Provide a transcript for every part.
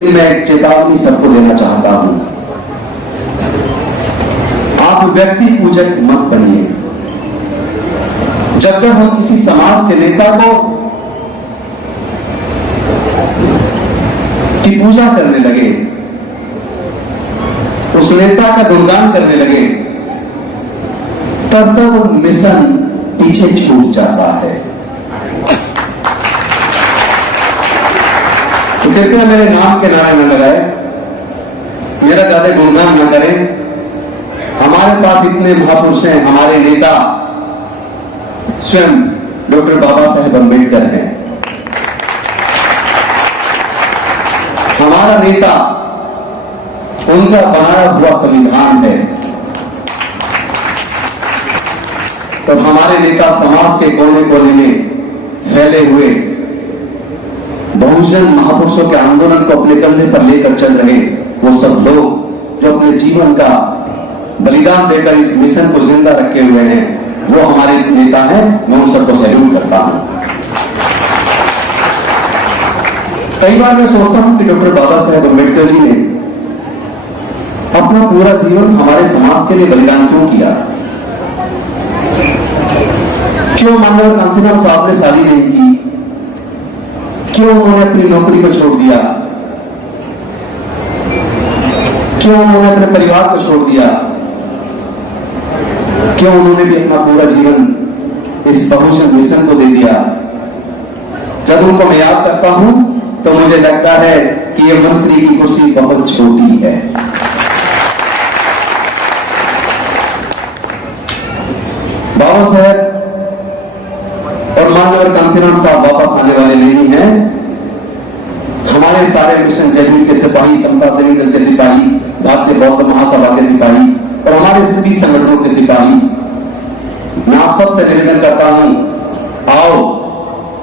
मैं एक चेतावनी सबको देना चाहता हूं, आप व्यक्ति पूजक मत बनिए। जब जब हम किसी समाज के नेता को की पूजा करने लगे, उस नेता का गुणगान करने लगे, तब तक वो मिशन पीछे छूट जाता है। तो कृपया मेरे नाम के नारे न लगाए, मेरा ज्यादा गुणगान न करें। हमारे पास इतने महापुरुष हैं, हमारे नेता स्वयं डॉक्टर बाबा साहेब अम्बेडकर हैं। हमारा नेता, उनका बनाया हुआ संविधान है। तो हमारे नेता समाज के कोने कोने में फैले हुए बहुजन महापुरुषों के आंदोलन को अपने कंधे पर लेकर चल रहे वो सब लोग जो अपने जीवन का बलिदान देकर इस मिशन को जिंदा रखे हुए हैं, वो हमारे नेता हैं। मैं उन सबको सैल्यूट करता हूं। कई बार मैं सोचता हूं कि डॉक्टर बाबा साहेब अम्बेडकर जी ने अपना पूरा जीवन हमारे समाज के लिए बलिदान क्यों किया? क्यों माननीय कांसीराम साहब ने शादी नहीं की? क्यों उन्होंने अपनी नौकरी को छोड़ दिया? क्यों उन्होंने अपने परिवार को छोड़ दिया? क्यों उन्होंने भी अपना पूरा जीवन इस बहुजन मिशन को दे दिया? जब उनको मैं याद करता हूं तो मुझे लगता है कि यह मंत्री की कुर्सी बहुत छोटी है। बाबा साहेब और माननीय कांसीराम साहब वापस आने वाले नहीं हैं। हमारे सारे मिशन जयवीर के सिपाही, समता सैनिक दल के सिपाही, भारतीय बौद्ध महासभा के सिपाही और हमारे सभी संगठनों के सिपाही, मैं आप सबसे निवेदन करता हूं, आओ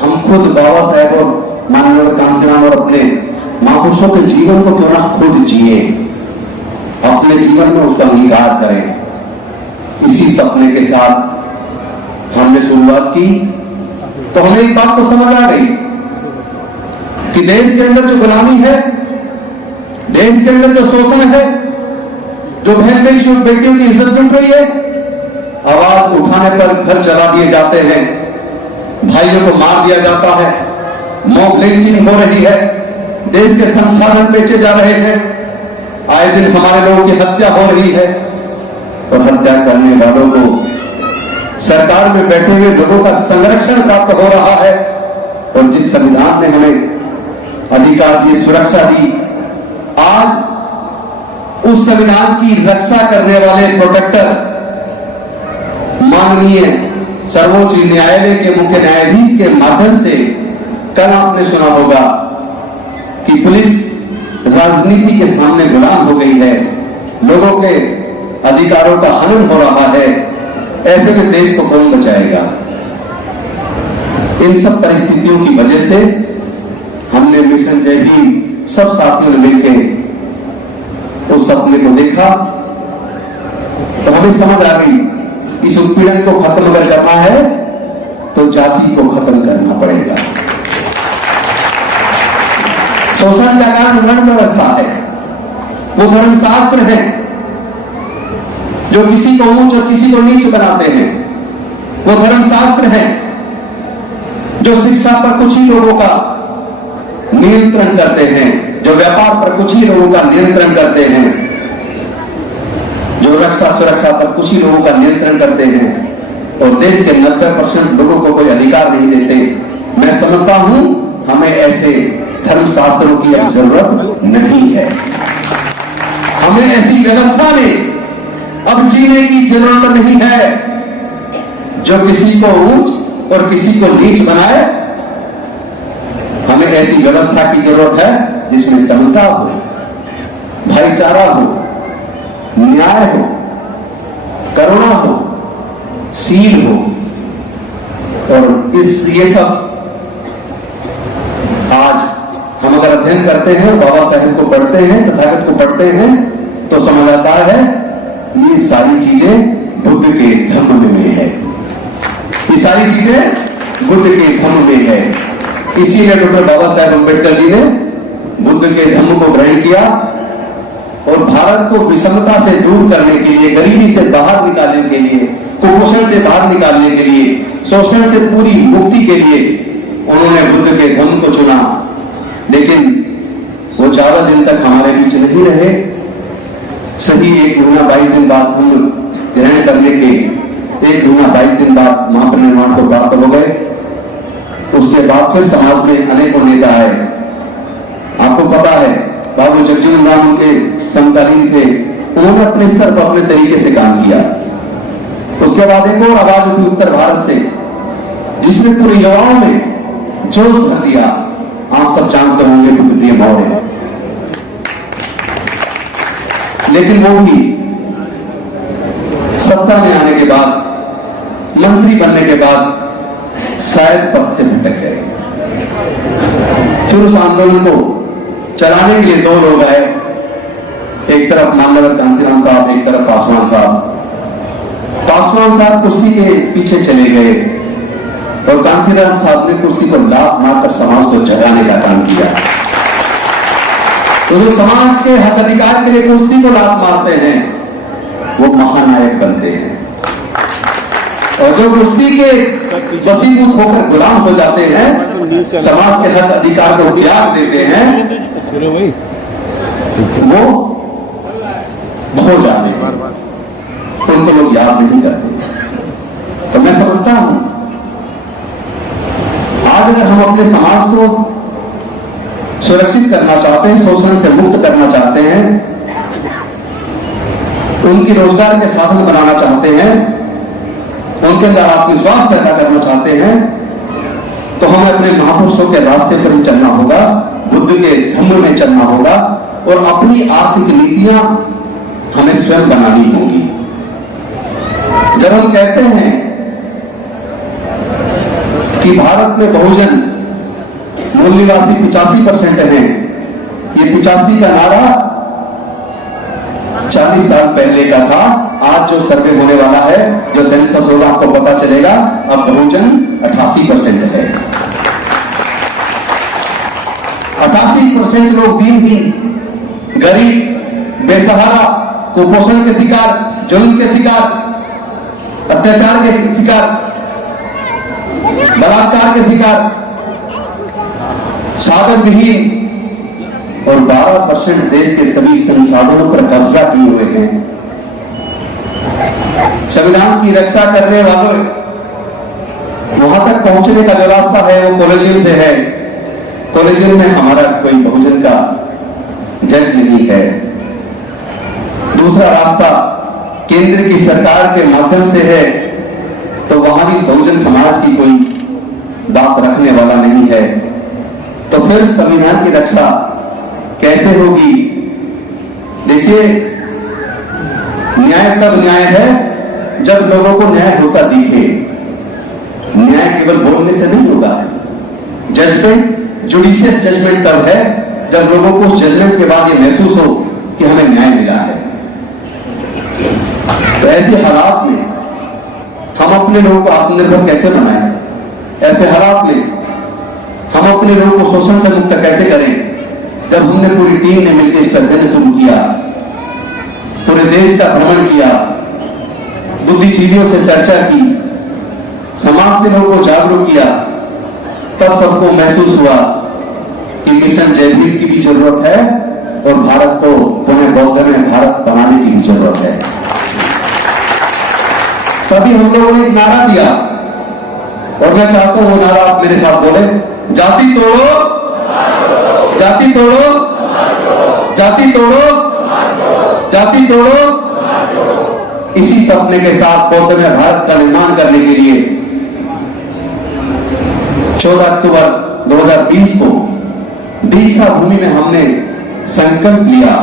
हम खुद बाबा साहेब और माननीय कांसीराम और अपने महापुरुषों के जीवन को क्यों ना खुद जिए, अपने जीवन में उसका अंगीकार करें। इसी सपने के साथ हमने शुरुआत की तो हमें एक बात तो समझ आ गई कि देश के अंदर जो गुलामी है, देश के अंदर जो शोषण है, जो बहन बेटियों की इज्जत लूट रही है, आवाज उठाने पर घर जला दिए जाते हैं, भाइयों को मार दिया जाता है, मॉब लिंचिंग हो रही है, देश के संसाधन बेचे जा रहे हैं, आए दिन हमारे लोगों की हत्या हो रही है और हत्या करने वालों को सरकार में बैठे हुए लोगों का संरक्षण प्राप्त हो रहा है। और जिस संविधान ने हमें अधिकार दिए, सुरक्षा दी, आज उस संविधान की रक्षा करने वाले प्रोटेक्टर माननीय सर्वोच्च न्यायालय के मुख्य न्यायाधीश के माध्यम से, कल आपने सुना होगा कि पुलिस राजनीति के सामने गुलाम हो गई है, लोगों के अधिकारों का हनन हो रहा है। ऐसे में देश को कौन बचाएगा? इन सब परिस्थितियों की वजह से हमने मिशन जयवीर सब साथियों ने मिलकर उस सपने को देखा तो हमें समझ आ गई, इस उत्पीड़न को खत्म अगर करना है तो जाति को खत्म करना पड़ेगा। शोषण का कारण वर्ण व्यवस्था है, वो धर्मशास्त्र है जो किसी को ऊंच और किसी को नीच बनाते हैं, वो धर्मशास्त्र है जो शिक्षा पर कुछ ही लोगों का नियंत्रण करते हैं, जो व्यापार पर कुछ ही लोगों का नियंत्रण करते हैं, जो रक्षा सुरक्षा पर कुछ ही लोगों का नियंत्रण करते हैं और देश के 90% लोगों को कोई अधिकार नहीं देते। मैं समझता हूं हमें ऐसे धर्मशास्त्रों की अब जरूरत नहीं है। हमें ऐसी व्यवस्था में अब जीने की जरूरत नहीं है जो किसी को ऊंच और किसी को नीच बनाए। हमें ऐसी व्यवस्था की जरूरत है जिसमें समता हो, भाईचारा हो, न्याय हो, करुणा हो, शील हो। और ये सब आज हम अगर अध्ययन करते हैं, बाबा साहेब को पढ़ते हैं, तथागत को पढ़ते हैं, तो समझ आता है ये सारी चीजें बुद्ध के धर्म में है। ये सारी चीजें बुद्ध के धर्म में है। इसीलिए डॉक्टर बाबा साहेब अम्बेडकर जी ने बुद्ध के धम्म को ग्रहण किया और भारत को विषमता से दूर करने के लिए, गरीबी से बाहर निकालने के लिए, कुपोषण से बाहर निकालने के लिए, शोषण से पूरी मुक्ति के लिए उन्होंने बुद्ध के धम्म को चुना। लेकिन वो ज्यादा दिन तक हमारे बीच नहीं रहे। सही 1 महीना 22 दिन बाद हम ग्रहण करने के 1 महीना 22 दिन बाद महापरिनिर्वाण को प्राप्त हो गए। उसके बाद फिर समाज में अनेकों नेता आए। आपको पता है बाबू जगजीवन राम उनके समकालीन थे, उन्होंने अपने स्तर पर अपने तरीके से काम किया। उसके बाद एक और आवाज उठी उत्तर भारत से, जिसने पूरे युवाओं में जोश भर दिया। आप सब जानते होंगे बुद्धदेव मौर्य। लेकिन वो भी सत्ता में आने के बाद, मंत्री बनने के बाद शायद पद से भटक गए। फिर उस आंदोलन को चलाने के लिए 2 लोग आए, एक तरफ माननीय कांसीराम साहब, एक तरफ पासवान साहब। पासवान साहब कुर्सी के पीछे चले गए और कांसीराम साहब ने कुर्सी को लात मारकर समाज को जगाने का काम किया। तो जो समाज के हक अधिकार के लिए कुर्सी को लात मारते हैं वो महानायक बनते हैं, और जो कुर्सी के वसीभूत होकर गुलाम हो जाते हैं, समाज के हक अधिकार को त्याग देते हैं, वो बहुत जाते हैं, उनको लोग याद नहीं करते। तो मैं समझता हूं आज अगर हम अपने समाज को सुरक्षित करना चाहते हैं, शोषण से मुक्त करना चाहते हैं, उनकी रोजगार के साधन बनाना चाहते हैं, उनके अंदर आत्मविश्वास पैदा करना चाहते हैं, तो हमें अपने महापुरुषों के रास्ते पर ही चलना होगा, बुद्ध के धम्म में चलना होगा, और अपनी आर्थिक नीतियां हमें स्वयं बनानी होगी। जब हम कहते हैं कि भारत में बहुजन मूल निवासी 85% हैं, ये 85 का नारा 40 साल पहले का था। आज जो सर्वे होने वाला है, जो सेंसस होगा, आपको पता चलेगा अब बहुजन 88% है। 88% लोग दीनहीन, गरीब, बेसहारा, कुपोषण के शिकार, जुल्म के शिकार, अत्याचार के शिकार, बलात्कार के शिकार, साधन विहीन, और 12% देश के सभी संसाधनों पर कब्जा किए हुए हैं। संविधान की रक्षा करने वालों, वहां तक पहुंचने का जो रास्ता है वो कॉलेजियम से है। कॉलेजियम में हमारा कोई बहुजन का जज नहीं है। दूसरा रास्ता केंद्र की सरकार के माध्यम से है, तो वहां भी बहुजन समाज की कोई बात रखने वाला नहीं है। तो फिर संविधान की रक्षा कैसे होगी? देखिए, न्याय तब न्याय है जब लोगों को न्याय होता दिखे। न्याय केवल बोलने से नहीं होगा। जजमेंट, जुडिशियस जजमेंट तब है जब लोगों को जजमेंट के बाद ये महसूस हो कि हमें न्याय मिला है। तो ऐसे हालात में हम अपने लोगों को आत्मनिर्भर कैसे बनाएं? ऐसे हालात में हम अपने लोगों को शोषण से मुक्त कैसे करें? जब हमने पूरी टीम ने मिलकर इस पर अध्ययन शुरू किया, पूरे देश का भ्रमण किया, बुद्धिजीवियों से चर्चा की, समाज के लोगों को जागरूक किया, तब सबको महसूस हुआ कि मिशन जय भीम की भी जरूरत है और भारत को पुनः बौद्ध में भारत बनाने की भी जरूरत है। तभी हम लोगों ने एक नारा दिया, और मैं चाहता हूं वो नारा आप मेरे साथ बोले, जाति तोड़ो, जाति तोड़ो, जाति तोड़ो, जाति तोड़ो। इसी सपने के साथ बौद्ध में भारत का निर्माण करने के लिए 14 अक्टूबर 2020 को दीक्षा भूमि में हमने संकल्प लिया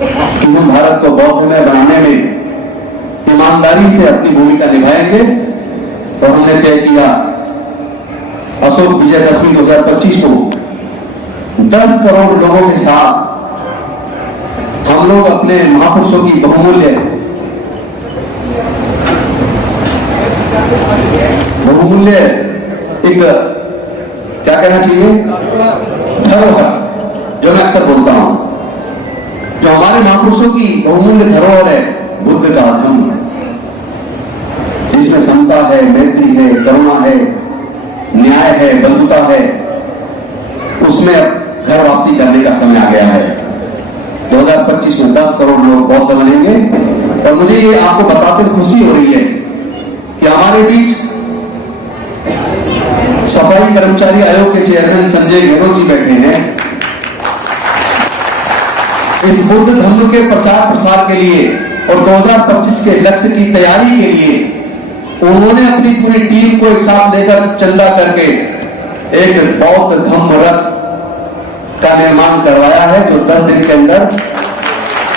कि हम भारत को बौद्ध में बनाने में ईमानदारी से अपनी भूमिका निभाएंगे। और हमने तय किया अशोक विजयदशमी 2025 को 10 करोड़ लोगों के साथ हम लोग अपने महापुरुषों की बहुमूल्य एक क्या कहना चाहिए? धरोहर, जो मैं अक्सर बोलता हूं, जो हमारे महापुरुषों की बहुमूल्य धरोहर है, बुद्ध का धम्म, जिसमें समता है, मैत्री है, करुणा है, न्याय है, बंधुता है, उसमें घर वापसी करने का समय आ गया है। 2025 में 10 करोड़ लोग बौद्ध बनेंगे। और मुझे ये आपको बताते खुशी हो रही है कि हमारे बीच सफाई कर्मचारी आयोग के चेयरमैन संजय गहलोत जी बैठे हैं। इस बुद्ध धम्म के प्रचार प्रसार के लिए और 2025 के लक्ष्य की तैयारी के लिए उन्होंने अपनी पूरी टीम को एक साथ लेकर चंदा करके एक बौद्ध धम्म रथ का निर्माण करवाया है, जो 10 दिन के अंदर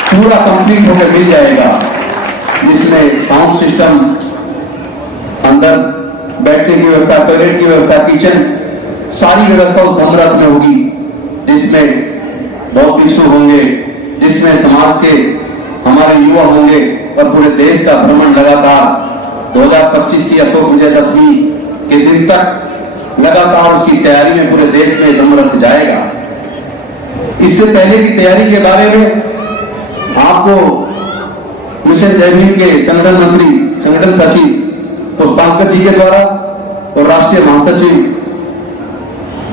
पूरा कंप्लीट होकर मिल जाएगा, जिसमें साउंड सिस्टम, अंदर बैठने की व्यवस्था, टॉयलेट की व्यवस्था, किचन, सारी व्यवस्था उस धम्म रथ में होगी, जिसमें बौद्ध भिक्षु होंगे, जिसमें समाज के हमारे युवा होंगे और पूरे देश का भ्रमण लगातार 2025 की अशोक विजयदशमी के दिन तक लगातार उसकी तैयारी में पूरे देश में धम्म रथ जाएगा। इससे पहले की तैयारी के बारे में आपको मिशन जय भीम के संगठन मंत्री, संगठन सचिव पुष्पांकर जी के द्वारा और राष्ट्रीय महासचिव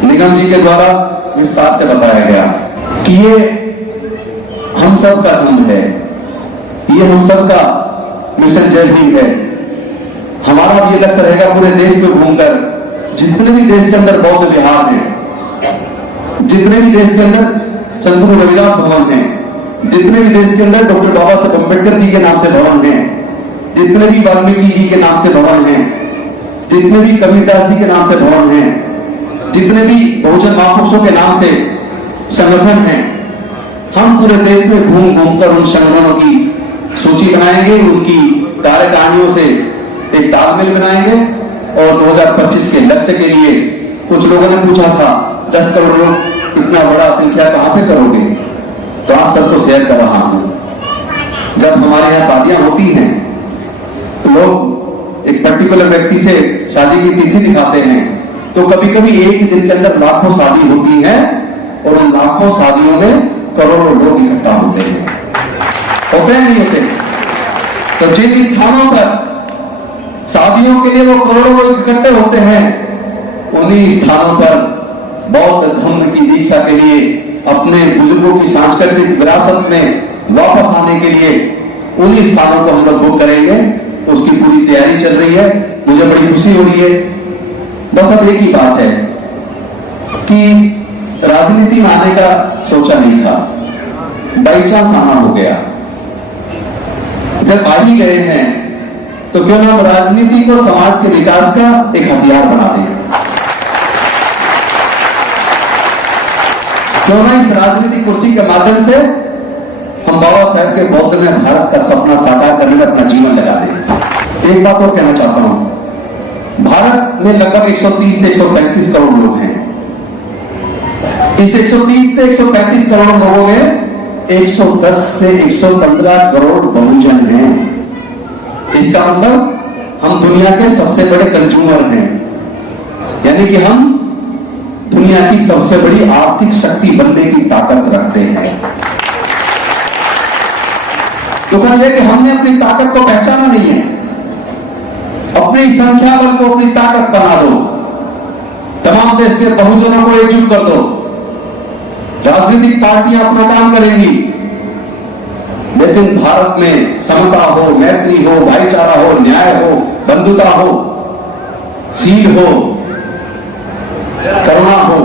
निगम जी के द्वारा विस्तार से बताया गया कि ये हम सब का धम्म है, ये हम सब का मिशन जय भीम है। हमारा ये लक्ष्य रहेगा पूरे देश में घूमकर, जितने भी देश के अंदर बौद्ध विहार हैं, जितने भी देश के अंदर संत गुरु रविदास भवन हैं, जितने भी देश के अंदर डॉक्टर बाबा साहब अम्बेडकर जी के नाम से भवन हैं, जितने भी वाल्मीकि जी के नाम से भवन हैं, जितने भी कबीरदास जी के नाम से भवन हैं, जितने भी बहुजन महापुरुषों के नाम से संगठन हैं, हम पूरे देश में घूम घूमकर उन संगठनों की सूची बनाएंगे, उनकी कार्यकारिणियों से एक तालमेल बनाएंगे और 2025 के लक्ष्य के लिए कुछ लोगों ने पूछा था 10 करोड़ लोग, इतना बड़ा संख्या कहां पे करोगे? तो आज सबको शेयर कर रहा हूं। जब हमारे यहां शादियां होती हैं, लोग एक पर्टिकुलर व्यक्ति से शादी की तिथि दिखाते हैं, तो कभी कभी एक ही दिन के अंदर लाखों शादी होती है और उन लाखों शादियों में करोड़ों लोग इकट्ठा होते हैं, होते नहीं होते? तो जिन स्थानों पर शादियों के लिए वो करोड़ों लोग इकट्ठे होते हैं, उन्हीं स्थानों पर बौद्ध धम्म की दीक्षा के लिए, अपने बुजुर्गों की सांस्कृतिक विरासत में वापस आने के लिए उन्हीं स्थानों को हम लोग बुक करेंगे। उसकी पूरी तैयारी चल रही है, मुझे बड़ी खुशी हो रही है। बस अब एक ही बात है कि राजनीति में आने का सोचा नहीं था, बाई चांस आना हो गया। जब आ ही गए हैं तो क्यों ना हम राजनीति को समाज के विकास का एक हथियार बना दें, क्यों ना इस राजनीतिक कुर्सी के माध्यम से हम बाबा साहेब के बौद्ध में भारत का सपना साकार करने में अपना जीवन लगा दें। एक बात और कहना चाहता हूं, भारत में लगभग 130 से 135 करोड़ लोग हैं। इस 130 से 135 करोड़ लोगों में 110 से 115 करोड़ बहुजन हैं। इसका मतलब हम दुनिया के सबसे बड़े कंज्यूमर हैं, यानी कि हम दुनिया की सबसे बड़ी आर्थिक शक्ति बनने की ताकत रखते हैं। तो कहते कि हमने अपनी ताकत को पहचाना नहीं है, अपनी संख्या बल को अपनी ताकत बना दो, तमाम देश के बहुजनों को एकजुट कर दो, राजनीतिक पार्टियां अपना काम करेंगी, लेकिन भारत में समता हो, मैत्री हो, भाईचारा हो, न्याय हो, बंधुता हो, सील हो, करुणा हो,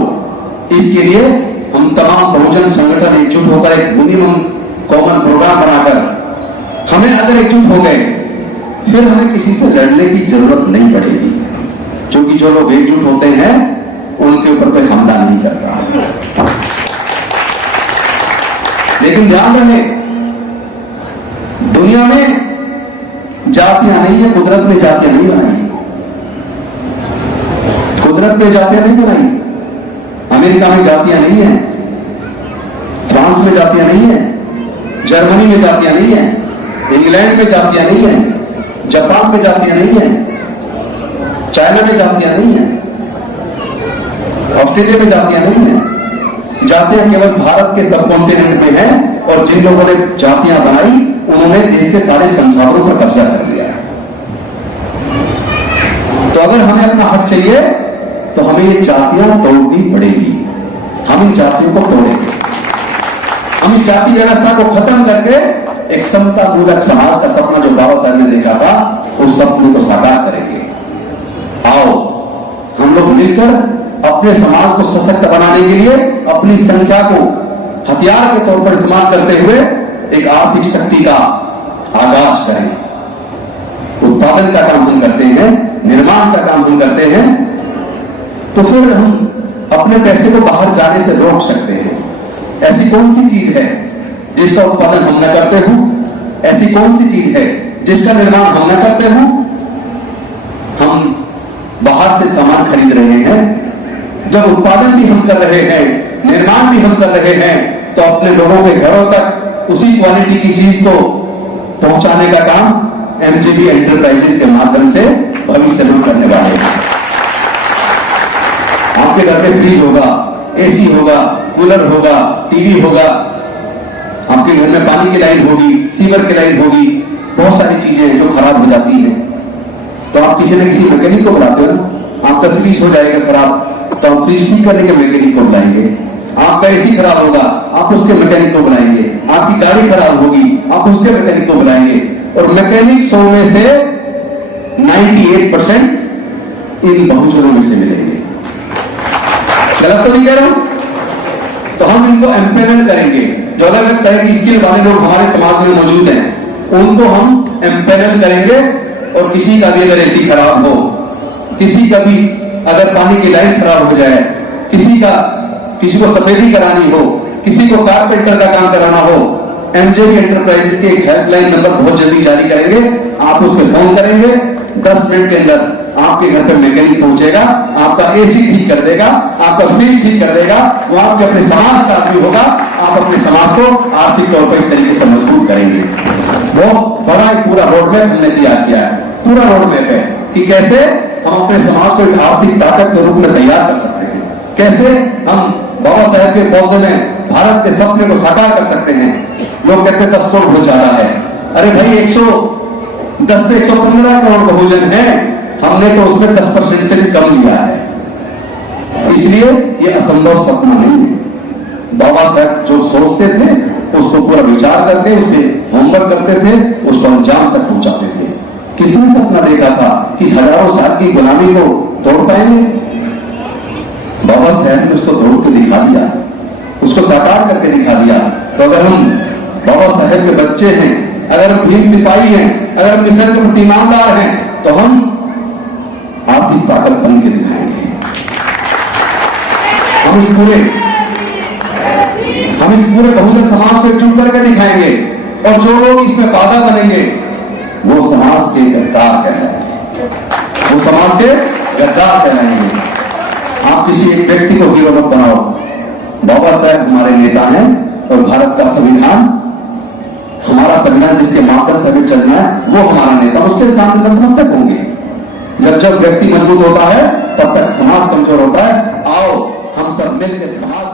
इसके लिए हम तमाम बहुजन संगठन एकजुट होकर एक मिनिमम कॉमन प्रोग्राम बनाकर, हमें अगर एकजुट हो गए फिर हमें किसी से लड़ने की जरूरत नहीं पड़ेगी, क्योंकि जो लोग एकजुट होते हैं उनके ऊपर कोई हमला नहीं करता। लेकिन ध्यान रहे, दुनिया में जातियां नहीं है, कुदरत ने जातियां नहीं बनाई, कुदरत ने जातियां नहीं बनाई। अमेरिका में जातियां नहीं है, फ्रांस में जातियां नहीं है, जर्मनी में जातियां नहीं है, इंग्लैंड में जातियां नहीं है, जापान में जातियां नहीं है, चाइना में जातियां नहीं है, ऑस्ट्रेलिया में जातियां नहीं है, जातियां केवल भारत के सब कॉन्टिनेंट में है, और जिन लोगों ने जातियां बनाई उन्होंने देश के सारे संसाधनों पर कब्जा कर लिया है। तो अगर हमें अपना हक चाहिए तो हमें ये जातियां तोड़नी पड़ेगी। हम इन जातियों को तोड़ेंगे, हम इस जाति व्यवस्था को खत्म करके एक समता मूलक समाज का सपना जो बाबा साहब ने देखा था, उस सपने को साकार करेंगे। आओ हम लोग मिलकर अपने समाज को सशक्त बनाने के लिए अपनी संख्या को हथियार के तौर पर इस्तेमाल करते हुए एक आर्थिक शक्ति का आगाज करें। उत्पादन का काम हम करते हैं, निर्माण का काम हम करते हैं, तो फिर हम अपने पैसे को बाहर जाने से रोक सकते हैं। ऐसी कौन सी चीज है जिसका उत्पादन हम न करते हो? ऐसी कौन सी चीज है जिसका निर्माण हम न करते हो? हम बाहर से सामान खरीद रहे हैं। जब उत्पादन भी हम कर रहे हैं, निर्माण भी हम कर रहे हैं, तो अपने लोगों के घरों तक उसी क्वालिटी की चीज को पहुंचाने का काम एमजेबी एंटरप्राइजेस के माध्यम से भविष्य में करने वाले हैं। आपके घर में फ्रिज होगा, एसी होगा, कूलर होगा, टीवी होगा, आपके घर में पानी की लाइन होगी, सीवर की लाइन होगी, बहुत सारी चीजें जो खराब हो जाती है, तो आप किसी न किसी मैकेनिक को बुलाते हो ना। आपका फ्रिज हो जाएगा खराब तो आप फ्रिज ठीक करने के मैकेनिक को बुलाएंगे। आपका एसी खराब होगा, आप उसके मैकेनिक को बुलाएंगे। आपकी गाड़ी खराब होगी, आप उसके मैकेनिक को बुलाएंगे। और मैकेनिक 100 में से 98% इन बहुजनों में से मिलेंगे। गलत तो नहीं कह रहा हूं? तो हम इनको एम्पेनल करेंगे। जो अलग अलग तरह की स्किल वाले लोग हमारे समाज में मौजूद हैं, उनको हम एम्पेनल करेंगे। और किसी का भी अगर एसी खराब हो, किसी का भी अगर पानी की लाइन खराब हो जाए, किसी को सफेदी करानी हो, किसी को कारपेंटर का काम कराना हो, एमजेबी एंटरप्राइजेस के एक हेल्पलाइन नंबर बहुत जल्दी जारी करेंगे। आप उस पर फोन करेंगे, 10 मिनट के अंदर आपके घर पर मैकेनिक पहुंचेगा, आपका एसी ठीक कर देगा, आपका फ्रिज ठीक कर देगा। वो आपके अपने समाज का आदमी होगा। आप अपने समाज को आर्थिक तौर पर इस तरीके से मजबूत करेंगे। बहुत बड़ा एक पूरा रोड मैप हमने तैयार किया है। पूरा रोड मैप है कि कैसे हम अपने समाज को एक आर्थिक ताकत के रूप में तैयार कर सकते हैं, कैसे हम बाबा साहेब के पौधे में भारत के सपने को साकार कर सकते हैं। लोग कहते हैं 10 करोड़ बहुत ज्यादा है। अरे भाई 110 से 115 करोड़ बहुजन है, हमने तो उसमें 10% से भी कम लिया है। इसलिए ये असंभव सपना नहीं है। बाबा साहब जो सोचते थे उसको पूरा विचार करके उस पर होमवर्क करते थे, उसको अंजाम तक पहुंचाते थे। किसने सपना देखा था कि हजारों साल की गुलामी को तोड़ पाएंगे? बाबा साहब ने उसको तोड़ के दिखा दिया, उसको साकार करके दिखा दिया। तो अगर हम बाबा साहेब के बच्चे हैं, अगर हम भीम सिपाही हैं, अगर हम मिशन के प्रति ईमानदार हैं, तो हम आर्थिक ताकत बन के दिखाएंगे। हम इस पूरे बहुजन समाज को एकजुट करके दिखाएंगे। और जो लोग इसमें बाधा बनेंगे वो समाज के गद्दार कहलाएंगे, वो समाज के गद्दार कहलाएंगे। आप किसी एक व्यक्ति को हीरो मत बनाओ। बाबा साहब हमारे नेता हैं और भारत का संविधान, हमारा संविधान जिसके माध्यम से हमें चलना है, वो हमारा नेता, उसके सामने नतमस्तक होंगे। जब व्यक्ति मजबूत होता है तब तक समाज कमजोर होता है। आओ हम सब मिलकर समाज